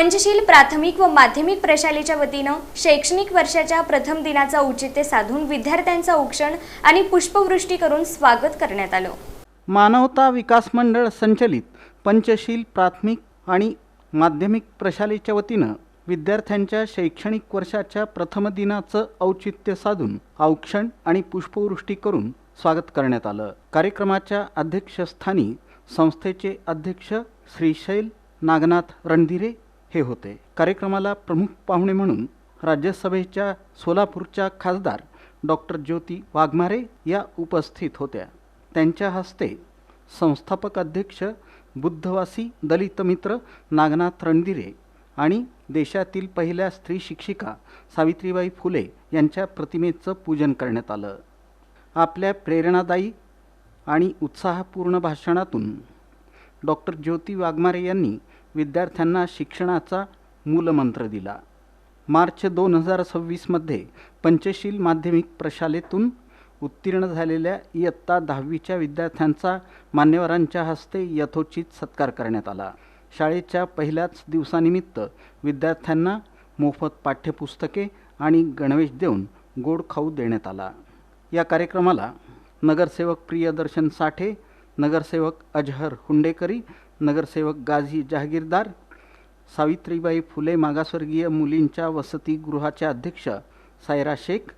पंचशील प्राथमिक व माध्यमिक प्रशालेच्या वतीनं शैक्षणिक वर्षाच्या प्रथम दिनाचं औचित्य साधून विद्यार्थ्यांचं औक्षण आणि पुष्पवृष्टी करून स्वागत करण्यात आलं। मानवता विकास मंडळ संचलित पंचशील प्राथमिक आणि माध्यमिक प्रशालेच्या वतीनं विद्यार्थ्यांच्या शैक्षणिक वर्षाच्या प्रथम दिनाचं औचित्य साधून औक्षण आणि पुष्पवृष्टी करून स्वागत करण्यात आलं। कार्यक्रमाच्या अध्यक्षस्थानी संस्थेचे अध्यक्ष श्रीशैल नागनाथ रणधीरे हे होते। कार्यक्रमाला प्रमुख पाहुणे म्हणून राज्यसभेच्या सोलापूरच्या खासदार डॉक्टर ज्योती वाघमारे या उपस्थित होत्या। त्यांच्या हस्ते संस्थापक अध्यक्ष बुद्धवासी दलित मित्र नागनाथ रणधीरे आणि देशातील पहिल्या स्त्री शिक्षिका सावित्रीबाई फुले यांच्या प्रतिमेचं पूजन करण्यात आलं। आपल्या प्रेरणादायी आणि उत्साहपूर्ण भाषणातून डॉक्टर ज्योती वाघमारे यांनी विद्यार्थ्यांना शिक्षणाचा मूलमंत्र दिला। मार्च 2026 मध्ये पंचशील माध्यमिक प्रशालेतून उत्तीर्ण झालेल्या इयत्ता 10वीच्या विद्यार्थ्यांचा मान्यवरांच्या हस्ते यथोचित सत्कार करण्यात आला। शाळेच्या पहिल्याच दिवसानिमित्त विद्यार्थ्यांना मोफत पाठ्यपुस्तके आणि गणवेश देऊन गोड खाऊ देण्यात आला। या कार्यक्रमाला नगरसेवक प्रियदर्शन साठे, नगरसेवक अजहर हुंडेकरी, नगरसेवक गाझी जहागीरदार, सावित्रीबाई फुले मागासवर्गीय मुलींच्या वसतिगृहाचे अध्यक्ष सायरा शेख,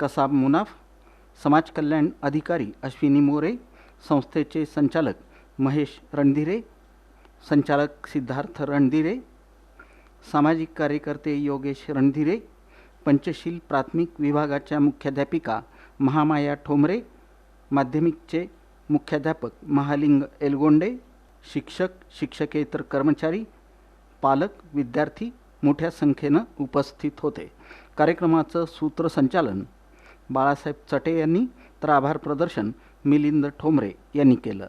कसाब मुनाफ, समाज कल्याण अधिकारी अश्विनी मोरे, संस्थेचे संचालक महेश रणधीरे, संचालक सिद्धार्थ रणधीरे, सामाजिक कार्यकर्ते योगेश रणधीरे, पंचशील प्राथमिक विभागाच्या मुख्याध्यापिका महामाया ठोंबरे, माध्यमिकचे मुख्याध्यापक महालिंग एलगोंडे, शिक्षक शिक्षकेतर कर्मचारी, पालक विद्यार्थी मोठ्या संख्येनं उपस्थित होते। कार्यक्रमाचं सूत्रसंचालन बाळासाहेब चटे यांनी तर आभार प्रदर्शन मिलिंद ठोंबरे यांनी केलं।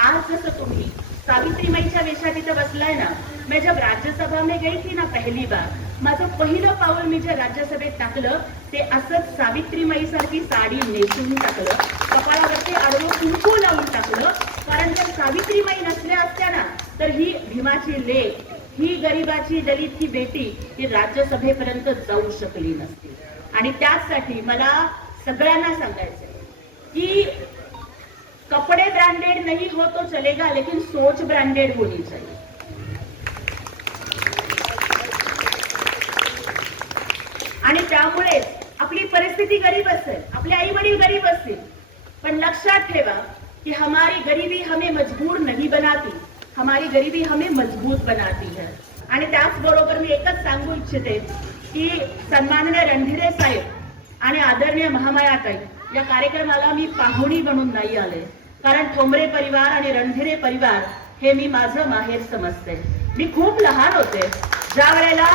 आज जसं तुम्ही सावित्रीमाईच्या वेशात इथं बसलाय ना, मैं जब राज्यसभा में गई थी ना पहली बार, माझं पहिलं पाऊल मी जे राज्यसभेत टाकलं ते असंच सावित्रीमाई सारखी साडी नेसून टाकलं, कपाळावरती आडवं कुंकू लावून टाकलं। कारण जर सावित्रीमाई नसल्या असत्या ना तर ही भीमाची लेक, ही गरिबाची दलितची बेटी ही राज्यसभेपर्यंत जाऊ शकली नसती। आणि त्यासाठी मला सगळ्यांना सांगायचंय की कपड़े ब्रांडेड नहीं हो तो चलेगा, लेकिन सोच ब्रांडेड होनी चाहिए। आणि त्यामुळे आपली परिस्थिती गरीब असेल, आपले आई वडील गरीब असतील, पण लक्षात ठेवा कि हमारी गरीबी हमें मजबूर नहीं बनाती, हमारी गरीबी हमें मजबूत बनाती है। आणि त्याचबरोबर मी एकच सांगू इच्छिते की सन्माननीय रणधीरे साहेब आणि आदरणीय महामायाताई या कार्यक्रमाला मी पाहुणी म्हणून नाही आले, कारण ठोंबरे परिवार आणि रणधीरे परिवार हे मी माझं माहेर समजते। मी खूप लहान होते ज्या वेळेला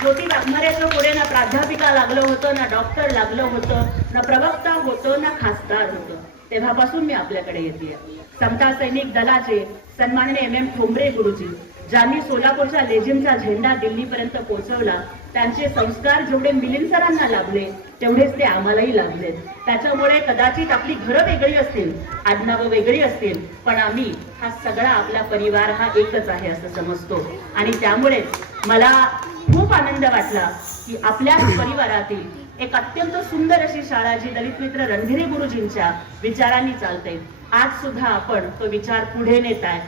ज्योती वाघमारेच्या पुढे ना प्राध्यापिका लागलं होतं, ना डॉक्टर लागलं होतं, ना प्रवक्ता होतं, ना खासदार होतं। तेव्हापासून मी आपल्याकडे येते। समता सैनिक दलाचे सन्माननीय MM ठोंबरे गुरुजी ज्यांनी सोलापूरच्या लेझिमचा झेंडा दिल्लीपर्यंत पोहोचवला, त्यांचे संस्कार जेवढे मिलिंद सरांना लाभले तेवढेच ते आम्हालाही लाभले। त्याच्यामुळे कदाचित आपली घरं वेगळी असतील, आडनावं वेगळी असतील, पण आम्ही हा सगळा आपला परिवार हा एकच आहे असं समजतो। आणि त्यामुळे मला खूप आनंद वाटला की आपल्या परिवारातील एक अत्यंत सुंदर अशी शाळा जी दलित मित्र रणधीरे गुरुजींच्या विचारांनी चालते, आज सुद्धा आपण तो विचार पुढे नेताय